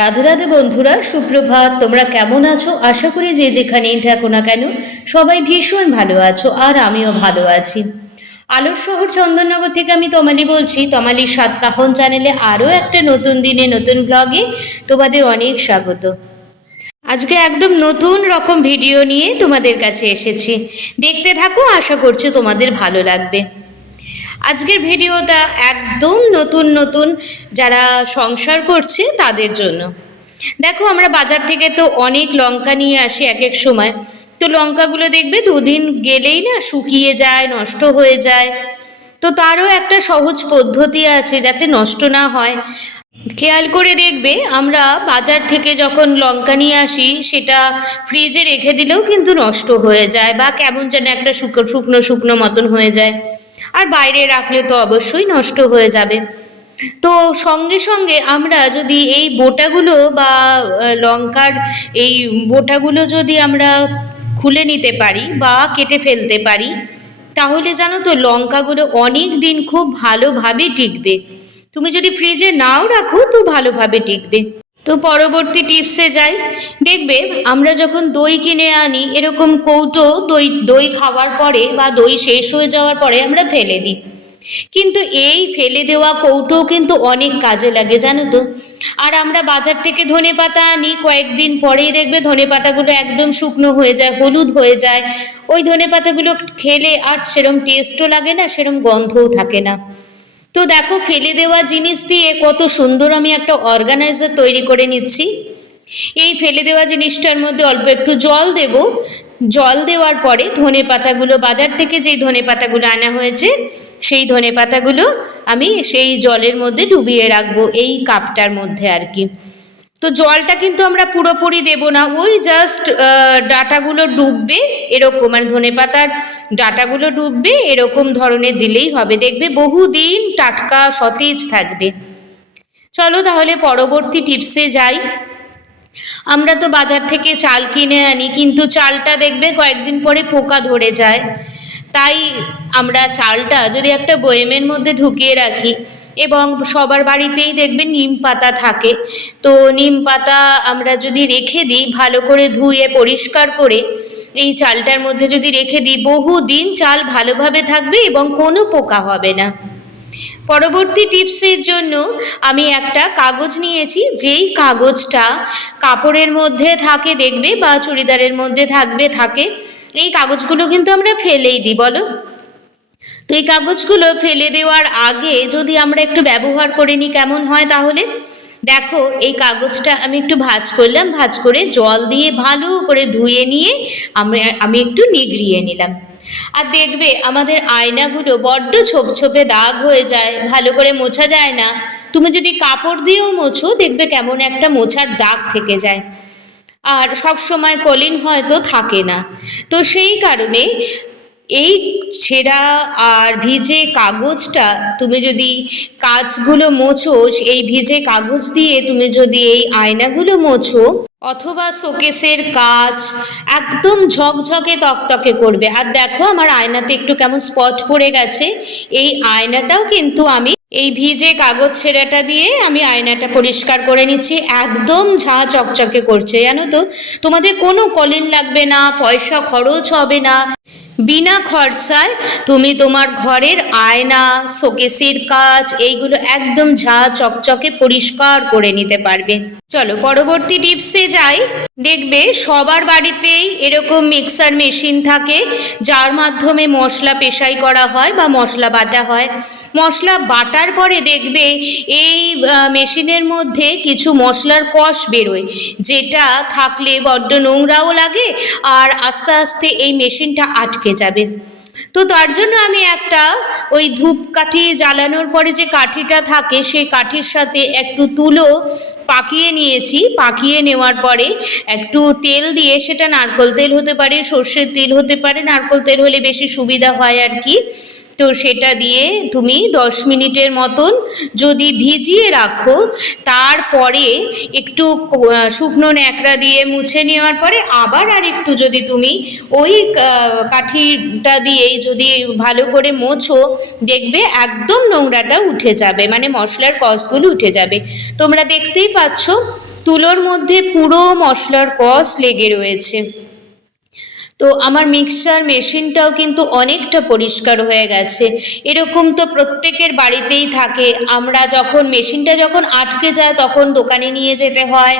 রাধে রাধে বন্ধুরা, সুপ্রভাত। তোমরা কেমন আছো? আশা করি যে যেখানেই থাকো না কেন সবাই ভীষণ ভালো আছো, আর আমিও ভালো আছি। আলোর শহর চন্দননগর থেকে আমি তমালি বলছি। তমালির সাতকাহন চ্যানেলে আরও একটা নতুন দিনে নতুন ব্লগে তোমাদের অনেক স্বাগত। আজকে একদম নতুন রকম ভিডিও নিয়ে তোমাদের কাছে এসেছি, দেখতে থাকো, আশা করছি তোমাদের ভালো লাগবে। আজকের ভিডিওটা একদম নতুন নতুন যারা সংসার করছে তাদের জন্য। দেখো, আমরা বাজার থেকে তো অনেক লঙ্কা নিয়ে আসি এক এক সময়। তো লঙ্কাগুলো দেখবে দুদিন গেলেই না শুকিয়ে যায়, নষ্ট হয়ে যায়। তো তারও একটা সহজ পদ্ধতি আছে যাতে নষ্ট না হয়। খেয়াল করে দেখবে, আমরা বাজার থেকে যখন লঙ্কা নিয়ে আসি সেটা ফ্রিজে রেখে দিলেও কিন্তু নষ্ট হয়ে যায়, বা কেমন যেন একটা শুকনো শুকনো মতন হয়ে যায়। আর বাইরে রাখলে তো অবশ্যই নষ্ট হয়ে যাবে। তো সঙ্গে সঙ্গে আমরা যদি এই বোটাগুলো বা লঙ্কার এই বোটাগুলো যদি আমরা খুলে নিতে পারি বা কেটে ফেলতে পারি, তাহলে জানো তো লঙ্কাগুলো অনেক দিন খুব ভালোভাবে টিকবে। তুমি যদি ফ্রিজে নাও রাখো তো ভালোভাবে টিকবে। তো পরবর্তী টিপসে যাই। দেখবে, আমরা যখন দই কিনে আনি, এরকম কৌটো দই খাওয়ার পরে বা দই শেষ হয়ে যাওয়ার পরে আমরা ফেলে দিই। কিন্তু এই ফেলে দেওয়া কৌটো কিন্তু অনেক কাজে লাগে, জানো তো। আর আমরা বাজার থেকে ধনেপাতা আনি, কয়েকদিন পরেই দেখবে ধনেপাতাগুলো একদম শুকনো হয়ে যায়, হলুদ হয়ে যায়। ওই ধনেপাতাগুলো খেলে আর সেরম টেস্টও লাগে না, সেরম গন্ধও থাকে না। তো দেখো, ফেলে দেওয়া জিনিস দিয়ে কত সুন্দর আমি একটা অর্গানাইজার তৈরি করে নিচ্ছি। এই ফেলে দেওয়া জিনিসটার মধ্যে অল্প একটু জল দেব। জল দেওয়ার পরে ধনেপাতাগুলো, বাজার থেকে যেই ধনেপাতাগুলো আনা হয়েছে সেই ধনেপাতাগুলো আমি সেই জলের মধ্যে ডুবিয়ে রাখবো, এই কাপটার মধ্যে আর কি। তো জলটা কিন্তু আমরা পুরোপুরি দেব না, ওই জাস্ট ডাঁটাগুলো ডুববে এরকম, মানে ধনেপাতার ডাঁটাগুলো ডুববে এরকম ধরনের দিলেই হবে। দেখবে বহুদিন টাটকা সতেজ থাকবে। চলো তাহলে পরবর্তী টিপসে যাই। আমরা তো বাজার থেকে চাল কিনে আনি, কিন্তু চালটা দেখবে কয়েকদিন পরে পোকা ধরে যায়। তাই আমরা চালটা যদি একটা বয়েমের মধ্যে ঢুকিয়ে রাখি, এবং সবার বাড়িতেই দেখবে নিম পাতা থাকে, তো নিম পাতা আমরা যদি রেখে দিই ভালো করে ধুয়ে পরিষ্কার করে, এই চালটার মধ্যে যদি রেখে দিই, বহুদিন চাল ভালোভাবে থাকবে এবং কোনো পোকা হবে না। পরবর্তী টিপসের জন্য আমি একটা কাগজ নিয়েছি, যেই কাগজটা কাপড়ের মধ্যে থাকে দেখবে, বা চুড়িদারের মধ্যে থাকে। এই কাগজগুলো কিন্তু আমরা ফেলেই দিই, বলো। তো এই কাগজগুলো ফেলে দেওয়ার আগে যদি আমরা একটু ব্যবহার করে নিই, কেমন হয় তাহলে? দেখো, এই কাগজটা আমি একটু ভাঁজ করলাম, ভাঁজ করে জল দিয়ে ভালো করে ধুয়ে নিয়ে আমি একটু নিগড়িয়ে নিলাম। আর দেখবে আমাদের আয়নাগুলো বড্ড ছোপ ছোপে দাগ হয়ে যায়, ভালো করে মোছা যায় না। তুমি যদি কাপড় দিয়েও মোছো, দেখবে কেমন একটা মোছার দাগ থেকে যায়। আর সব সময় কলিন হয়তো থাকে না। তো সেই কারণে এই ছেঁড়া আর ভিজে কাগজটা তুমি যদি কাঁচগুলো মোছো, এই ভিজে কাগজ দিয়ে তুমি যদি এই আয়নাগুলো মোছো, অথবা শোকেসের কাঁচ, একদম ঝকঝকে তকতকে করবে। আর দেখো, আমার আয়নাতে একটু কেমন স্পট পড়ে গেছে। এই আয়নাটাও কিন্তু আমি এই ভিজে কাগজ ছেঁড়াটা দিয়ে আমি আয়নাটা পরিষ্কার করে নিচ্ছি, একদম ঝাঁ চকচকে করছে, জানো তো। তোমাদের কোনো কলিন লাগবে না, পয়সা খরচ হবে না। বিনা খরচায় তুমি তোমার ঘরের আয়না, শোকেসের কাঁচ এইগুলো একদম ঝাঁ চকচকে পরিষ্কার করে নিতে পারবে। চলো পরবর্তী টিপসে যাই। দেখবে সবার বাড়িতেই এরকম মিক্সার মেশিন থাকে, যার মাধ্যমে মশলা পেশাই করা হয় বা মশলা বাটা হয়। মশলা বাটার পরে দেখবে এই মেশিনের মধ্যে কিছু মশলার কষ বেরোয়, যেটা থাকলে বড্ড নোংরাও লাগে, আর আস্তে আস্তে এই মেশিনটা আটকে যাবে। তো তার জন্য আমি একটা ওই ধূপকাঠি জ্বালানোর পরে যে কাঠিটা থাকে, সেই কাঠির সাথে একটু তুলো পাকিয়ে নিয়েছি। পাকিয়ে নেওয়ার পরে একটু তেল দিয়ে, সেটা নারকেল তেল হতে পারে, সর্ষের তেল হতে পারে, নারকেল তেল হলে বেশি সুবিধা হয় আর কি। তো সেটা দিয়ে তুমি 10 মিনিটের মতন যদি ভিজিয়ে রাখো, তারপরে একটু শুকনো ন্যাকড়া দিয়ে মুছে নেওয়ার পরে আবার আর একটু যদি তুমি ওই কাঠিটা দিয়েই যদি ভালো করে মোছো, দেখবে একদম নোংরাটা উঠে যাবে, মানে মশলার কষগুলো উঠে যাবে। তোমরা দেখতেই পাচ্ছ তুলোর মধ্যে পুরো মশলার কষ লেগে রয়েছে। তো আমার মিক্সচার মেশিনটাও কিন্তু অনেকটা পরিষ্কার হয়ে গেছে। এরকম তো প্রত্যেকের বাড়িতেই থাকে, আমরা যখন মেশিনটা যখন আটকে যায় তখন দোকানে নিয়ে যেতে হয়,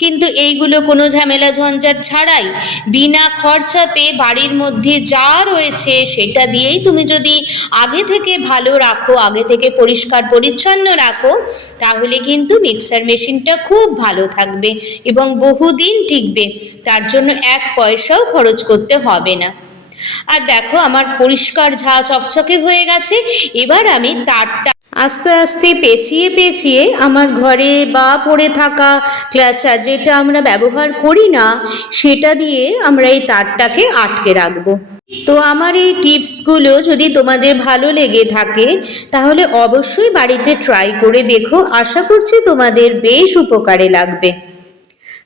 কিন্তু এইগুলো কোনো ঝামেলা ঝঞ্ঝাট ছাড়াই বিনা খরচাতে বাড়ির মধ্যে যা রয়েছে সেটা দিয়েই তুমি যদি আগে থেকে ভালো রাখো, আগে থেকে পরিষ্কার পরিচ্ছন্ন রাখো, তাহলে কিন্তু মিক্সার মেশিনটা খুব ভালো থাকবে এবং বহুদিন টিকবে, তার জন্য এক পয়সাও খরচ করতে হবে না। আর দেখো আমার পরিষ্কার ঝা চকচকে হয়ে গেছে। এবার আমি তারটা আস্তে আস্তে পেঁচিয়ে পেঁচিয়ে আমার ঘরে বা পড়ে থাকা ক্লাচার যেটা আমরা ব্যবহার করি না সেটা দিয়ে আমরা এই তারটাকে আটকে রাখবো। তো আমার এই টিপসগুলো যদি তোমাদের ভালো লেগে থাকে তাহলে অবশ্যই বাড়িতে ট্রাই করে দেখো, আশা করছি তোমাদের বেশ উপকারে লাগবে।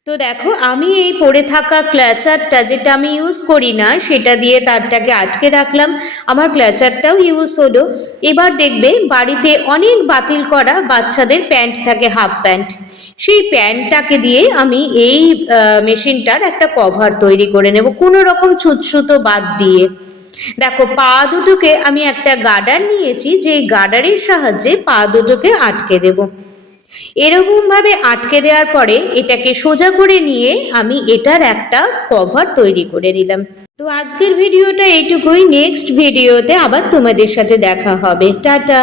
তো দেখো আমি এই পড়ে থাকা ক্ল্যাচারটা যেটা আমি ইউজ করি না সেটা দিয়ে তারটাকে আটকে রাখলাম, আমার ক্ল্যাচারটাও ইউজ হলো। এবার দেখবে বাড়িতে অনেক বাতিল করা বাচ্চাদের প্যান্ট থাকে, হাফ প্যান্ট, সেই প্যান্টটাকে দিয়ে আমি এই মেশিনটার একটা কভার তৈরি করে নেব কোনো রকম ছুতসুতো বাদ দিয়ে। দেখো পা দুটোকে আমি একটা গার্ডার নিয়েছি, যে গার্ডারের সাহায্যে পা দুটোকে আটকে দেব। এরকমভাবে আটকে দেওয়ার পরে এটাকে সোজা করে নিয়ে আমি এটার একটা কভার তৈরি করে নিলাম। তো আজকের ভিডিওটা এইটুকুই, নেক্সট ভিডিওতে আবার তোমাদের সাথে দেখা হবে, টাটা।